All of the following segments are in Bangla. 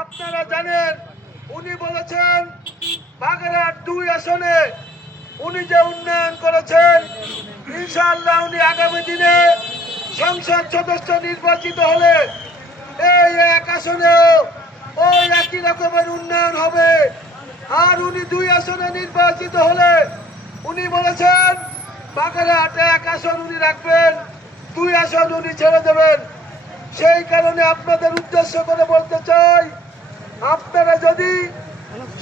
আপনারা জানেন, উনি বলেছেন, বাগেরহাট দুই আসনে উনি যে উন্নয়ন করেছেন, ইনশাআল্লাহ উনি আগামী দিনে সংসদ সদস্য নির্বাচিত হলে এই এক আসনেও ওই একই রকমের উন্নয়ন হবে। আর উনি দুই আসনে নির্বাচিত হলে উনি বলেছেন, বাগেরহাট এক আসন উনি রাখবেন, দুই আসন উনি ছেড়ে দেবেন। সেই কারণে আপনাদের উদ্দেশ্য করে বলতে চাই, আপনারা যদি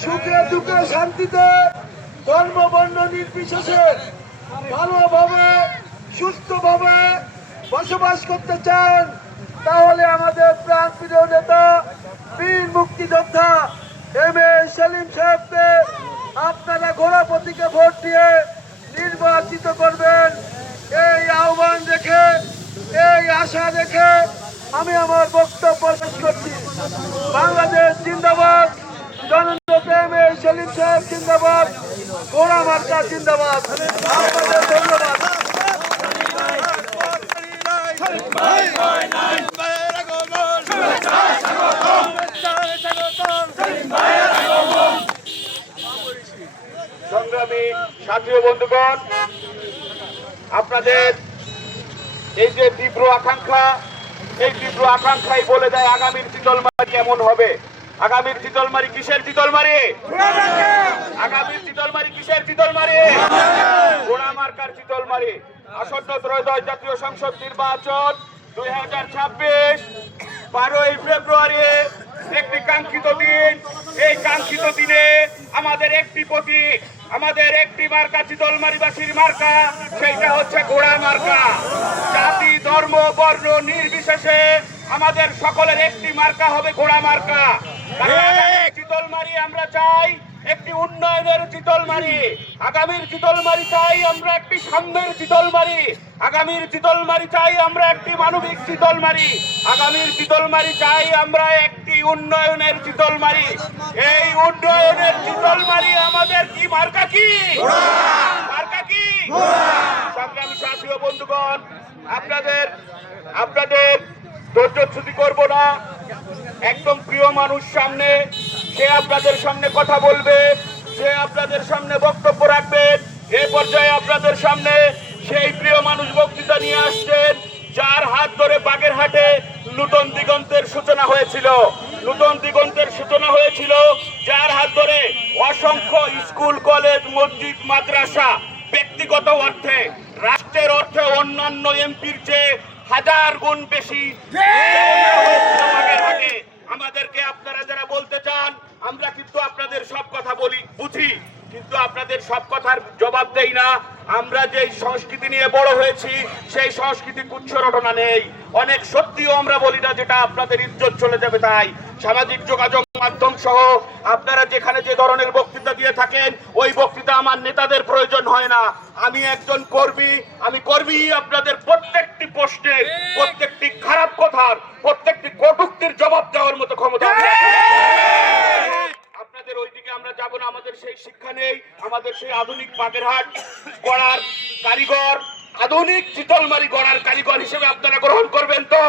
সুখে দুঃখে শান্তিতে ধর্ম, বর্ণ, নির্বিশেষে ভালোভাবে, সুস্থভাবে বসবাস করতে চান, তাহলে আমাদের প্রাণ প্রিয় নেতা, বীর মুক্তিযোদ্ধা এম এ সেলিম সাহেবকে আপনারা ঘোড়াপতিকে ভোট দিয়ে নির্বাচিত করবেন। এই আহ্বান রেখে, এই আশা রেখে আমি আমার বক্তব্য শেষ করছি। বাংলাদেশ জিন্দাবাদ জনন্দ প্রেমে সেলিম সাহেব জিন্দাবাদ, গোড়া মার্কা জিন্দাবাদ। আপনাদের ধন্যবাদ। সংগ্রামী সাথী বন্ধুগণ, আপনাদের এই যে তীব্র আকাঙ্ক্ষা এই তীব্র আকাঙ্ক্ষাই বলে দেয় আগামীর চিতলমারি এমন হবে? আগামীর চিতলমারি কিসের চিতলমারি আগামীর চিতলমারি কিসের চিতলমারি ঘোড়া মার্কার চিতলমারি আসন্ন ত্রয়োদশ জাতীয় সংসদ নির্বাচন দুই হাজার ছাব্বিশ বারোই ফেব্রুয়ারি। একটি কাঙ্ক্ষিত দিন। কাঙ্ক্ষিত দিনে আমাদের একটি প্রতীক আমাদের একটি মার্কা চিতলমারিবাসীর মার্কা সেইটা হচ্ছে ঘোড়া মার্কা। জাতি ধর্ম বর্ণ নির্বিশেষে আমাদের সকলের একটি মার্কা হবে ঘোড়া মার্কা। চিতলমারি আমরা চাই একটি উন্নয়নের চিতলমারি আগামীর চিতলমারি চাই আমরা একটি সাম্যের চিতলমারি আগামীর চিতলমারি চাই আমরা একটি মানবিক চিতলমারি আগামীর চিতলমারি চাই আমরা একটি উন্নয়নের চিতলমারি এই উন্নয়নের চিতলমারি আমাদের কি মার্কা কি? মার্কা কি? সংগ্রামী সাথী ও বন্ধুগণ, আপনাদের আপনাদের ধৈর্য ছুটি করব না। একদম প্রিয় মানুষ সামনে সে আপনাদের সামনে কথা বলবে সে আপনাদের সামনে বক্তব্য রাখবেন এ পর্যায়ে আপনাদের সামনে সেই প্রিয় মানুষ বক্তৃতা নিয়ে আসছেন যার হাত ধরে বাগেরহাটে নূতন দিগন্তের সূচনা হয়েছিল। নূতন দিগন্তের সূচনা হয়েছিল যার হাত ধরে অসংখ্য স্কুল কলেজ মসজিদ মাদ্রাসা ব্যক্তিগত অর্থে রাষ্ট্রের অর্থে অন্যান্য এমপির চেয়ে হাজার গুণ বেশি বাগেরহাটে। আমাদেরকে আপনারা যারা বলতে চান আমরা কিন্তু আপনাদের সব কথা বলি বুঝি। কিন্তু আপনাদের সব কথার জবাব দেই না। আমরা যে সংস্কৃতি নিয়ে বড় হয়েছি, সেই সংস্কৃতি কুচ্ছ রটনা নেই। অনেক সত্যিও আমরা বলি না যেটা আপনাদের ইজ্জত চলে যাবে তাই। সামাজিক যোগাযোগ মাধ্যম সহ আপনারা যেখানে যে ধরনের বক্তৃতা দিয়ে থাকেন, ওই বক্তৃতা আমার নেতাদের প্রয়োজন হয় না। আমি একজন কর্মী, আমি কর্মী আপনাদের প্রত্যেকটি প্রশ্নের, প্রত্যেকটি খারাপ কথার, প্রত্যেকটি কটুক্তির জবাব দেওয়ার মতো ক্ষমতা। আপনাদের ওইদিকে আমরা যাব না, আমাদের সেই শিক্ষা নেই, আমাদের সেই আধুনিক বাগেরহাট গড়ার কারিগর, আধুনিক চিতলমারি গড়ার কারিগর হিসেবে আপনারা গ্রহণ করবেন তো?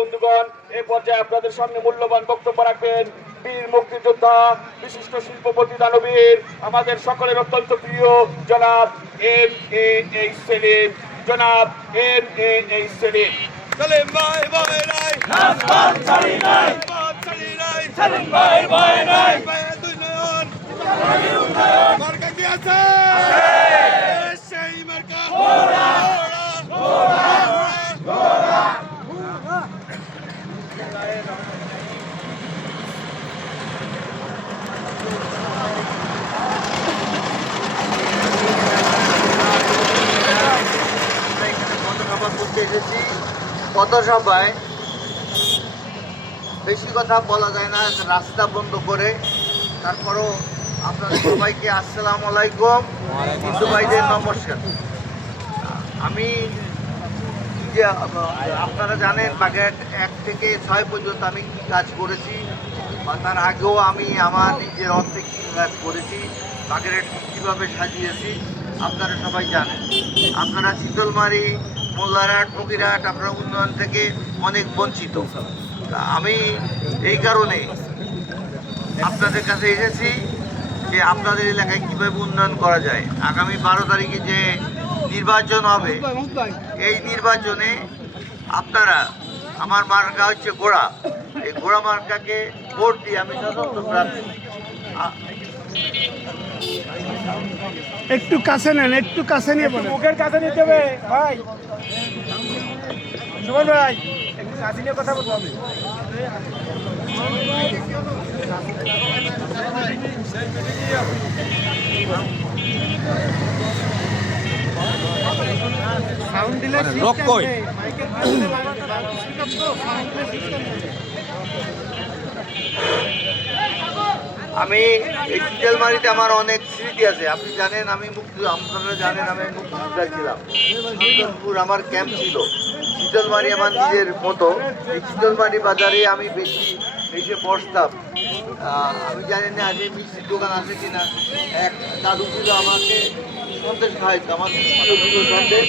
বন্ধুগণ, এ পর্যায়ে আপনাদের সামনে মূল্যবান বক্তব্য রাখবেন। বীর মুক্তিযোদ্ধা, বিশিষ্ট শিল্পপতি দানবীর, আমাদের সকলের অত্যন্ত প্রিয় জনাব এম এ এইচ সেলিম। জনাব M A H Salim. Salim ভাই ভয় নাই। আসমান ছাড়ি নাই। ছাড়ি নাই। সালিম ভাই ভয় নাই। ভাইয়ের দুই নয়ন। মার্কা কি আছে? সেই মার্কা। ঘোড়া। ঘোড়া। ঘোড়া। এসেছি। পথসভায় বেশি কথা বলা যায় না, রাস্তা বন্ধ করে। তারপরও আপনাদের সবাইকে আসসালাম আলাইকুম। হিন্দু ভাইদের নমস্কার। আমি যে, আপনারা জানেন বাগেট এক থেকে ছয় পর্যন্ত আমি কী কাজ করেছি, বা তার আগেও আমি আমার নিজের অর্থে কী কাজ করেছি, বাগেরহাট কীভাবে সাজিয়েছি, আপনারা সবাই জানেন। আপনারা শীতলমারি মোল্লারহাট ফকিরহাট আপনার উন্নয়ন থেকে অনেক বঞ্চিত। আমি এই কারণে আপনাদের কাছে এসেছি যে আপনাদের এলাকায় কীভাবে উন্নয়ন করা যায়। আগামী বারো তারিখে যে নির্বাচন হবে, এই নির্বাচনে আপনারা, আমার মার্কা হচ্ছে ঘোড়া। এই ঘোড়া মার্কাকে ভোট দিয়ে আমি স্বতন্ত্র প্রার্থী। একটু কাছে নেন একটু কাছে নিয়ে বলেন। মুখের কাছে নিতে হবে। ভাই। সুমন ভাই একটু কাছে নিয়ে কথা বলতে হবে সাউন্ড দিলে রক কই? আমি এই চিতেলমারিতে আমার অনেক স্মৃতি আছে। আপনি জানেন, আমি মুক্তি আপনারা জানেন, আমি মুক্তিযোদ্ধা ছিলাম। সুলতানপুর আমার ক্যাম্প ছিল। শীতলমারি আমার নিজের মতো। এই শীতলমারি বাজারে আমি বেশি এসে বসতাম। আমি জানি না আজ এই মিষ্টির দোকান আছে কিনা। এক দাদু ছিল আমাকে সন্দেশ খাওয়াইতো আমার সন্দেশ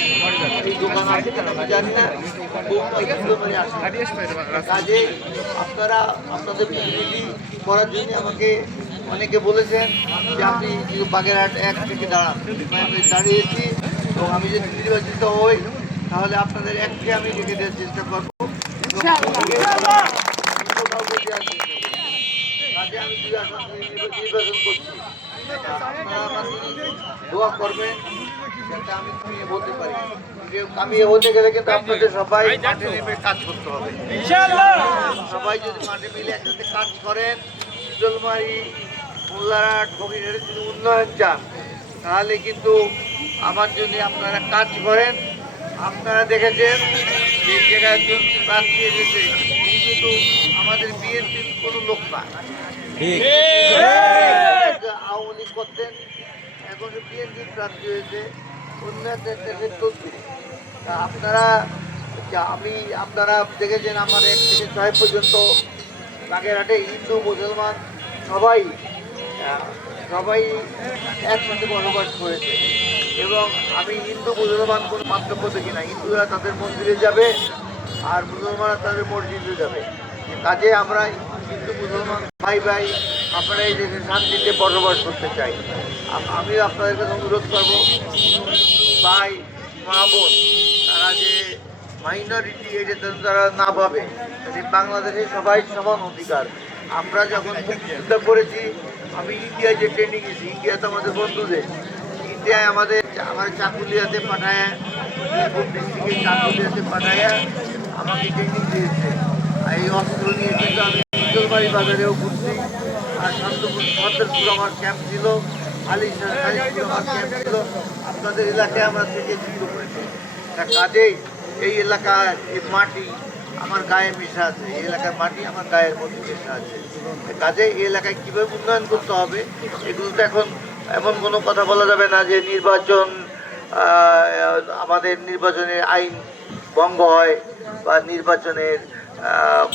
দোকান আছে কিনা আমি জানি না। কাজে আপনারা, আপনাদের প্রতিনিধি করার জন্য আমাকে অনেকে বলেছেন যে আপনি বাগেরহাট এক থেকে দাঁড়ান। আমি দাঁড়িয়েছি এবং আমি যদি নির্বাচিত হই তাহলে আপনাদের এককে আমি রেখে দেওয়ার চেষ্টা করব। কাজে আমি নির্বাচন করছি। দোয়া করবেন যাতে আমি কামিয়ে হতে পারি। কামিয়ে হতে গেলে কিন্তু আপনাদের সবাই মাঠে নেমে কাজ করতে হবে। সবাই যদি মাঠে মিলে একসাথে কাজ করেন শীতলমারি মোল্লারহাট বগিরহাটের যদি উন্নয়ন চান তাহলে কিন্তু আমার জন্য আপনারা কাজ করেন। আপনারা দেখেছেন যে জায়গায় একজন প্রার্থী এসেছে কিন্তু আমাদের বিএনপির কোনো লোক না। আওয়ামী লীগ করতেন এখন বিএনপির প্রার্থী হয়েছে তথ্য তা আপনারা আমি আপনারা দেখেছেন আমার এক থেকে ছয় পর্যন্ত বাগেরহাটে হিন্দু মুসলমান সবাই সবাই একসাথে বসবাস করেছে। এবং আমি হিন্দু মুসলমান কোনো পার্থক্য দেখি না। হিন্দুরা তাদের মন্দিরে যাবে আর মুসলমানরা তাদের মসজিদে যাবে। কাজে আমরা হিন্দু মুসলমান ভাই ভাই আপনারা এই দেশে শান্তিতে বসবাস করতে চাই। আম- আপনাদের কাছে অনুরোধ করব, ভাই, মা, বোন, তারা যে মাইনরিটি এটা তারা না যে বাংলাদেশে সবাই সমান অধিকার। আমরা যখন মুক্তিযুদ্ধ করেছি, আমি ইন্ডিয়ায় যে ট্রেনিং গেছি ইন্ডিয়াতে আমাদের বন্ধুদের। ইন্ডিয়ায় আমাদের আমার চাকুলিয়াতে পাঠায় চাকুলিয়াতে পাঠায়, আমাকে ট্রেনিং দিয়েছে। আর এই অস্ত্র নিয়ে কিন্তু আমি ইন্দলবাড়ি বাজারেও ঘুরছি। আর শান্তপুর সর্দারপুর আমার ক্যাম্প ছিল খালিশপুর আমার ক্যাম্প ছিল। আপনাদের এলাকায় আমরা থেকে শুরু করেছি কাজেই এই এলাকার এই মাটি আমার গায়ে মিশা আছে এই এলাকার মাটি আমার গায়ের মধ্যে মিশা আছে। কাজে এই এলাকায় কীভাবে উন্নয়ন করতে হবে এগুলো তো এখন এমন কোনো কথা বলা যাবে না যে নির্বাচন আমাদের নির্বাচনের আইন ভঙ্গ হয় বা নির্বাচনের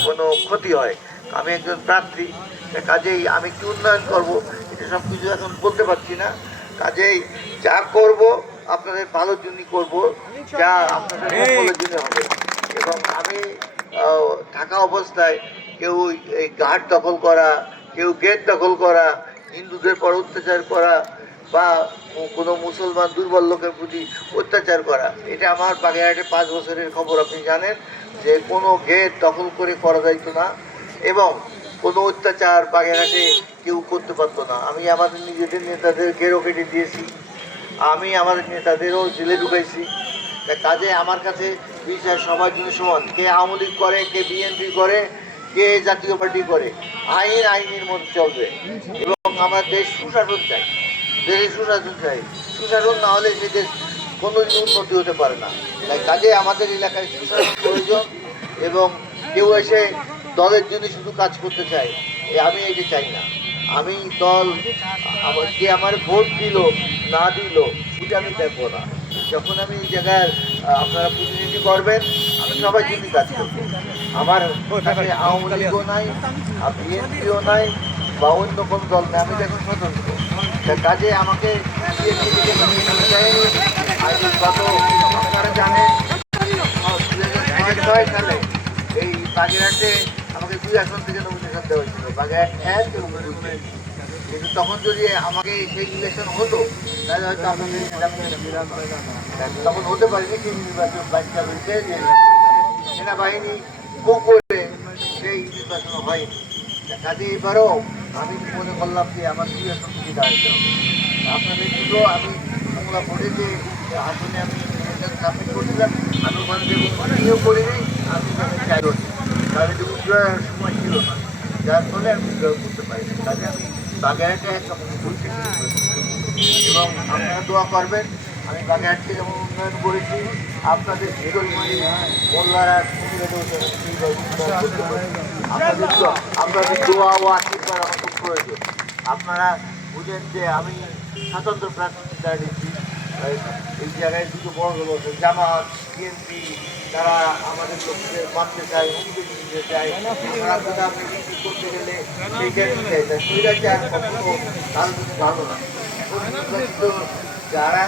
কোনো ক্ষতি হয়। আমি একজন প্রার্থী কাজেই আমি কি উন্নয়ন করব এটা সব কিছু এখন বলতে পারছি না। কাজেই যা করব আপনাদের ভালোর জন্যই করব যা আপনাদের সকলের জন্য হবে। এবং আমি থাকা অবস্থায় কেউ এই ঘাট দখল করা, কেউ গেট দখল করা, হিন্দুদের পর অত্যাচার করা বা কোনো মুসলমান দুর্বল লোকের প্রতি অত্যাচার করা। এটা আমার বাগেরহাটে পাঁচ বছরের খবর, আপনি জানেন যে কোনো গেট দখল করে করা যাইতো না এবং কোনো অত্যাচার বাগেরহাটে কেউ করতে পারতো না। আমি আমাদের নিজেদের নেতাদের ঘেরো কেটে দিয়েছি। আমি আমাদের নেতাদেরও জেলে ঢুকাইছি। কাজে আমার কাছে বিষয় সবার জন্য সমান। কে আওয়ামী লীগ করে, কে বিএনপি করে, কে জাতীয় পার্টি করে, আইন আইনের মধ্যে চলবে। এবং আমরা দেশ সুশাসন চাই। দেশে সুশাসন চাই। সুশাসন না হলে সে দেশ কোনোদিন উন্নতি হতে পারে না। তাই কাজে আমাদের এলাকায় সুশাসন প্রয়োজন এবং কেউ এসে দলের জন্য শুধু কাজ করতে চায় আমি এটা চাই না। আমি দল যে আমার ভোট দিল, না দিল, সেটা আমি দেখব না। যখন আমি এই জায়গায় আপনারা প্রতিনিধি করবেন, আমি সবাই জন্য করব আমার আওয়ামী লীগও নাই বিএনপিও নাই, বা অন্য কোনো দল নেই, আমি দেখুন স্বতন্ত্র কাজে আমাকে এই বাগেরহাটে আমাকে দুই আসন থেকে নমিনেশন দেওয়া হয়েছিল, বাগেরহাট এক এবং। কিন্তু তখন যদি আমাকে সেই ইলেকশন হতো, তাহলে হয়তো আপনাদের তখন হতে পারিনি কিন্তু নির্বাচন বাচ্চা হয়েছে যে সেনাবাহিনী খুব করে সেই নির্বাচন হয়নি। কাজে এবারও আমি মনে করলাম যে আমার দুই আসন সুবিধা হয়েছে আপনাদের দুটো আমি বাংলা বোর্ডে যে আসনে আমি সাবমিট করেছিলাম, আমি ওখানে নিয়োগ করিনি, আমি চাইও তাহলে সময় ছিল না, যার ফলে আমি করতে পারিনি। কাজে আমি বাগেরহাটে করছি এবং আপনারা দোয়া করবেন, আমি বাগেরহাটকে যেমন উন্নয়ন করেছি, আপনাদের শীতলমারি মোল্লারা আপনাদের আপনাদের দোয়া ও আশীর্বাদ আমার খুব প্রয়োজন। আপনারা বুঝেন যে আমি স্বতন্ত্র প্রার্থী দাঁড়িয়েছি এই জায়গায় দুটো বড় আছে, জামাত, বিএনপি, তারা আমাদের লোককে মারতে চায় হুমকি দিতে চায়। করতে গেলে যারা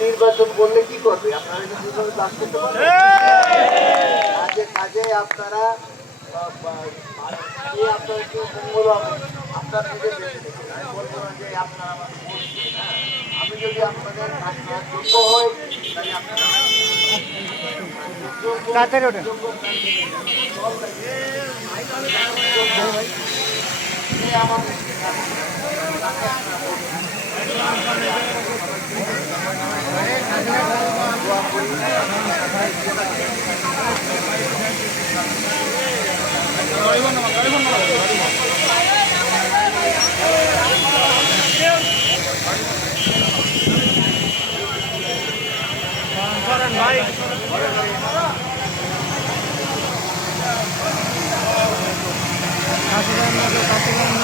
নির্বাচন করলে কি করবে? আপনারা কাজ, কাজে আপনারা আপনার বলব যে আপনারা হ্যাঁ। যদি আপনাদের হই, তাহলে আপনারা তাড়াতাড়ি ওঠেন। যোগ্য প্রার্থী দল থেকে যে আমাদের দোয়াই